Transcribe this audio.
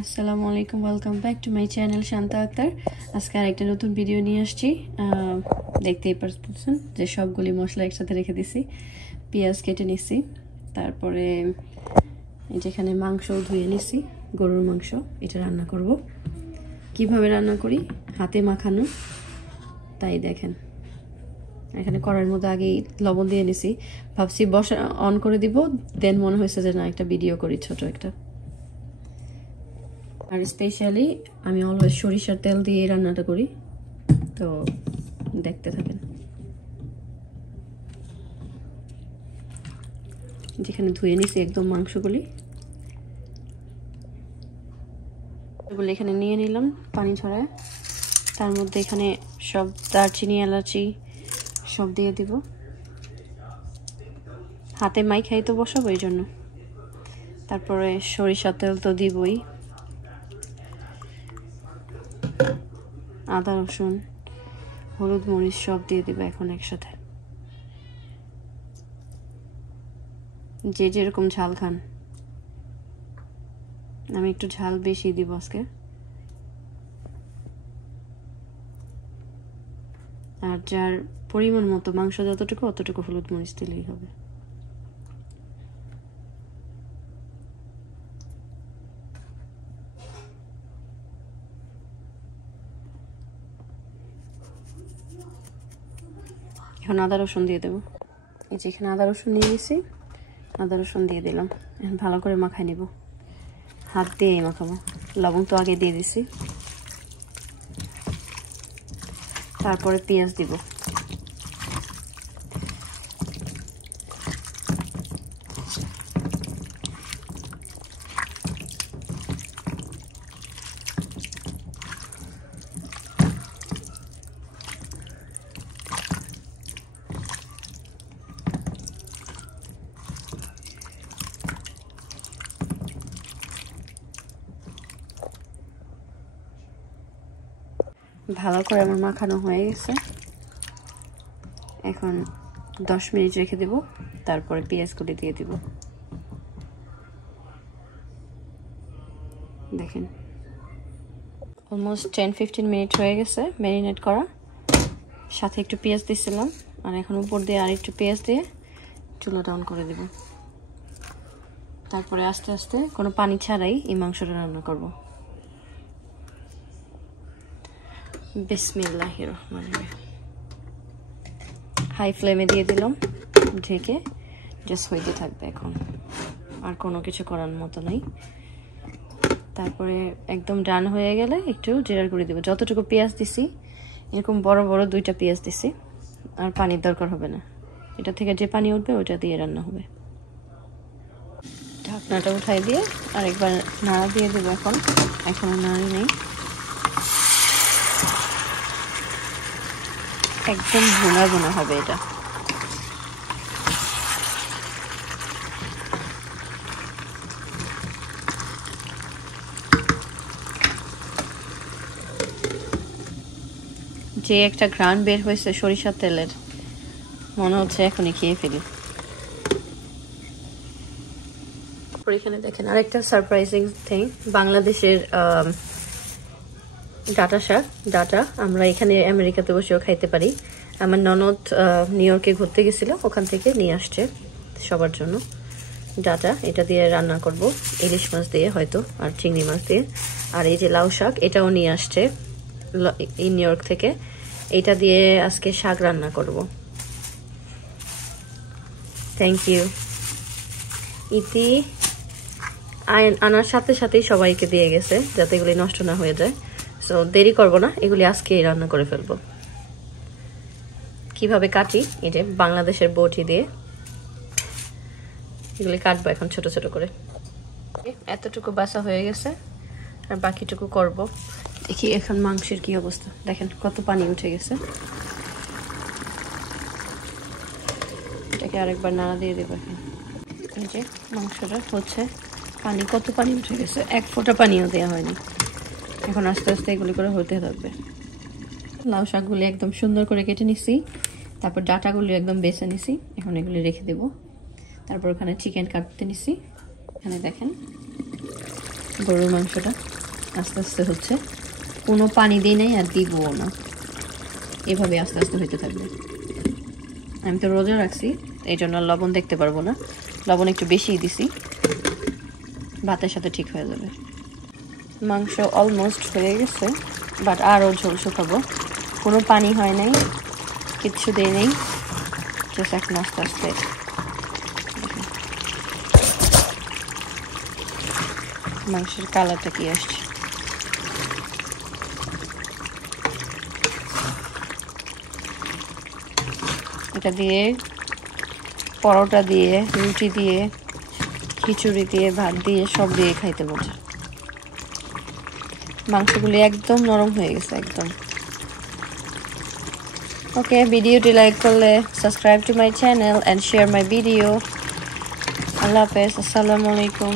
আসসালামু আলাইকুম welcome back to my channel Shanta Akter. আজকে আরেকটা নতুন ভিডিও নিয়ে আসছি। দেখতেই পাচ্ছেন যে সবগুলি মশলা একসাথে রেখে দিছি, পেঁয়াজ কেটে নিছি, তারপরে যেখানে মাংস ধুয়ে নিছি, গরুর মাংস, এটা রান্না করব। কিভাবে রান্না করি, হাতে মাখানো, তাই দেখেন। এখানে কড়াইয়ের মধ্যে আগেই লবণ দিয়ে নিছি, ভাবছি বসা অন করে দিব, দেন মনে হয়েছে যে না একটা ভিডিও করি ছোট একটা। আর স্পেশালি আমি অলওয়েজ সরিষার তেল দিয়ে রান্নাটা করি, তো দেখতে থাকেন। যেখানে ধুয়ে নিছি একদম মাংসগুলি, এগুলো এখানে নিয়ে নিলাম পানি ছড়ায়। তার মধ্যে এখানে সব দারচিনি এলাচি সব দিয়ে দিব। হাতে মাইখাই তো বসাবো এই জন্য। তারপরে সরিষার তেল তো দিবই, আদা রসুন হলুদ মরিচ সব দিয়ে দিব এখন একসাথে। যে যেরকম ঝাল খান, আমি একটু ঝাল বেশি দিব আজকে। আর যার পরিমাণ মতো মাংস যতটুকু অতটুকু হলুদ মরিচ দিলেই হবে। এখন আদা রসুন দিয়ে দেবো। এই যে এখানে আদা রসুন নিয়ে নিয়েছি, আদা রসুন দিয়ে দিলাম। এখন ভালো করে মাখাই নিব, হাত দিয়ে মাখাবো। লবণ তো আগে দিয়ে দিছি। তারপরে পেঁয়াজ দিব। ভালো করে আমার মাখানো হয়ে গেছে। এখন 10 মিনিট রেখে দেব, তারপরে পেঁয়াজগুলি দিয়ে দিব। দেখেন অলমোস্ট 10-15 মিনিট হয়ে গেছে ম্যারিনেট করা। সাথে একটু পেঁয়াজ দিয়েছিলাম, আর এখন উপর দিয়ে আর একটু পেঁয়াজ দিয়ে চুলাটা অন করে দেব। তারপরে আস্তে আস্তে কোনো পানি ছাড়াই এই মাংসটা রান্না করব। বিসমিল্লাহির রহমানির রহিম। হাই ফ্লেমে দিয়ে দিলাম, ঢেকে জাস্ট হইতে থাকবে এখন, আর কোনো কিছু করার মতো নাই। তারপরে একদম ডান হয়ে গেলে একটু জিরার গুঁড়ি দেবো। যতটুকু পেঁয়াজ দিছি, এরকম বড় বড় 2টা পেঁয়াজ দিছি, আর পানির দরকার হবে না। এটা থেকে যে পানি উঠবে ওটা দিয়ে রান্না হবে। ঢাকনাটা উঠাই দিয়ে আরেকবার নাড়া দিয়ে দেবো। এখনো নাড়ি নেই, একদম ভুনা ভুনা হবে এটা। যে একটা ঘ্রাণ বের হয়েছে সরিষার তেলের, মনে হচ্ছে এখনই খেয়ে ফেলি। এখানে দেখেন আরেকটা সারপ্রাইজিং থিং, বাংলাদেশের ডাটা শাক। ডাটা আমরা এখানে আমেরিকাতে বসেও খাইতে পারি। আমার ননদ নিউ ইয়র্কে ঘুরতে গেছিল, ওখান থেকে নিয়ে আসছে সবার জন্য ডাটা। এটা দিয়ে রান্না করব, ইলিশ মাছ দিয়ে হয়তো, আর চিংড়ি মাছ দিয়ে। আর এই যে লাউ শাক, এটাও নিয়ে আসছে নিউ ইয়র্ক থেকে। এটা দিয়ে আজকে শাক রান্না করব। Thank you. ইতি আনার সাথে সাথেই সবাইকে দিয়ে গেছে, যাতে এগুলি নষ্ট না হয়ে যায়। সো দেরি করব না, এগুলি আজকে রান্না করে ফেলবো। কিভাবে কাটি, এই যে বাংলাদেশের বটি দিয়ে এগুলি কাটবো এখন ছোট ছোট করে। এতটুকু বাসা হয়ে গেছে, আর বাকিটুকু করব। দেখি এখন মাংসের কি অবস্থা, দেখেন কত পানি উঠে গেছে। এটাকে আরেকবার নাড়া দিয়ে দেবো। এখন এই যে মাংসটা হচ্ছে, পানি কত পানি উঠে গেছে, 1 ফোঁটা পানিও দেওয়া হয়নি। এখন আস্তে আস্তে এগুলি করে হতে থাকবে। লাউ শাকগুলি একদম সুন্দর করে কেটে নিছি, তারপর ডাটাগুলি একদম বেছে নিছি। এখন এগুলি রেখে দেব। তারপর ওখানে চিকেন কাটতে নিছি, এখানে দেখেন গরুর মাংসটা আস্তে আস্তে হচ্ছে, কোনো পানি দিই নাই আর দিবও না, এভাবে আস্তে আস্তে হইতে থাকবে। আমি তো রোজা রাখছি, এই জন্য লবণ দেখতে পারবো না, লবণ একটু বেশিই দিছি, ভাতের সাথে ঠিক হয়ে যাবে। মাংস অলমোস্ট হয়ে গেছে, বাট আরও ঝোল শুকাবো। কোনো পানি হয় নাই, কিচ্ছু দেয় নেই, জাস্ট এখন আস্তে আস্তে মাংসের কালারটা কি আসছে। এটা দিয়ে পরোটা দিয়ে, রুটি দিয়ে, খিচুড়ি দিয়ে, ভাত দিয়ে, সব দিয়ে খাইতে মজা। মাংসগুলি একদম নরম হয়ে গেছে একদম। ওকে, ভিডিওটি লাইক করলে subscribe to my channel and share my video. আল্লাহ হাফেজ, আসসালামু আলাইকুম।